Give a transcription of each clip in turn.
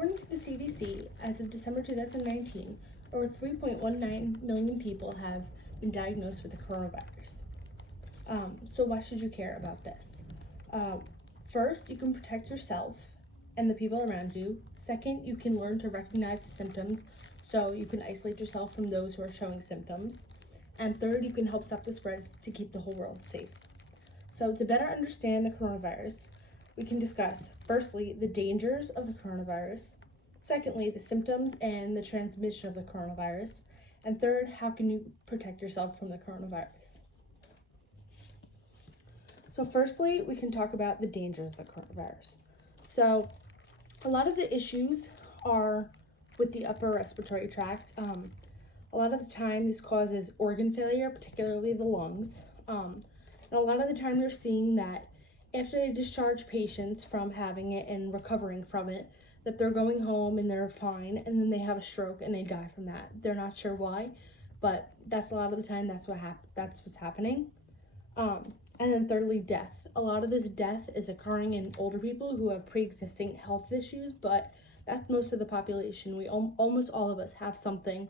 according to the CDC, as of December 2019, over 3.19 million people have been diagnosed with the coronavirus. So why should you care about this? First, you can protect yourself and the people around you. Second, you can learn to recognize the symptoms, so you can isolate yourself from those who are showing symptoms. And third, you can help stop the spread to keep the whole world safe. So to better understand the coronavirus, we can discuss, firstly, the dangers of the coronavirus. Secondly, the symptoms and the transmission of the coronavirus. And third, how can you protect yourself from the coronavirus? So firstly, we can talk about the dangers of the coronavirus. So a lot of the issues are with the upper respiratory tract. A lot of the time this causes organ failure, particularly the lungs. And a lot of the time they're seeing that after they discharge patients from having it and recovering from it, that they're going home and they're fine, and then they have a stroke and they die from that. They're not sure why, but that's a lot of the time that's what's happening. And then thirdly, death. A lot of this death is occurring in older people who have pre-existing health issues, but that's most of the population. We almost all of us have something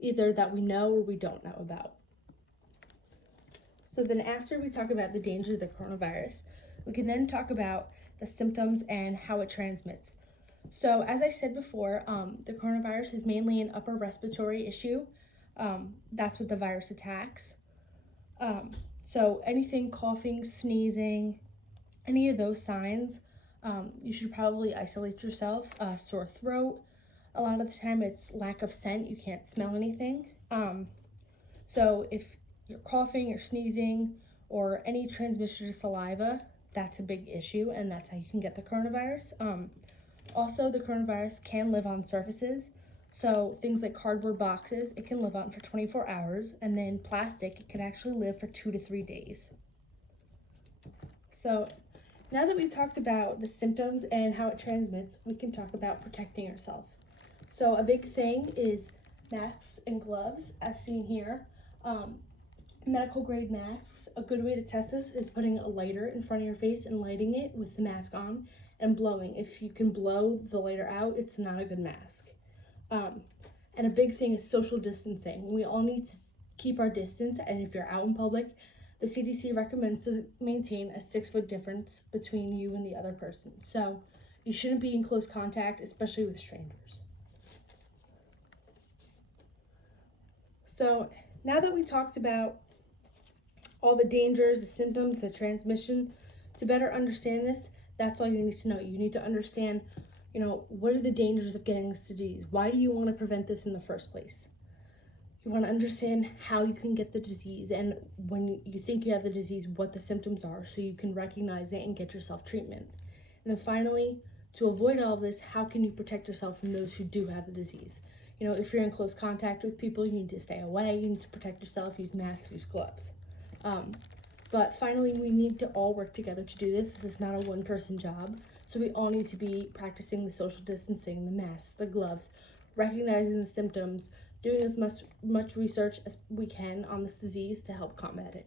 either that we know or we don't know about. So then after we talk about the dangers of the coronavirus, we can then talk about the symptoms and how it transmits. So as I said before, the coronavirus is mainly an upper respiratory issue. That's what the virus attacks. So anything coughing, sneezing, any of those signs, you should probably isolate yourself. Sore throat, a lot of the time it's lack of scent, you can't smell anything. So if you're coughing or sneezing or any transmission to saliva, that's a big issue, and that's how you can get the coronavirus. Also, the coronavirus can live on surfaces. So things like cardboard boxes, it can live on for 24 hours, and then plastic, it can actually live for 2 to 3 days. So now that we talked about the symptoms and how it transmits, we can talk about protecting yourself. So a big thing is masks and gloves, as seen here. Medical grade masks, a good way to test this is putting a lighter in front of your face and lighting it with the mask on and blowing. If you can blow the lighter out, it's not a good mask. And a big thing is social distancing. We all need to keep our distance, and if you're out in public, the CDC recommends to maintain a 6-foot difference between you and the other person. So you shouldn't be in close contact, especially with strangers. So now that we talked about all the dangers, the symptoms, the transmission, to better understand this, that's all you need to know. You need to understand, what are the dangers of getting this disease? Why do you want to prevent this in the first place? You want to understand how you can get the disease, and when you think you have the disease, what the symptoms are, so you can recognize it and get yourself treatment. And then finally, to avoid all of this, how can you protect yourself from those who do have the disease? If you're in close contact with people, you need to stay away, you need to protect yourself, use masks, use gloves. But finally, we need to all work together to do this. This is not a one-person job. So we all need to be practicing the social distancing, the masks, the gloves, recognizing the symptoms, doing as much research as we can on this disease to help combat it.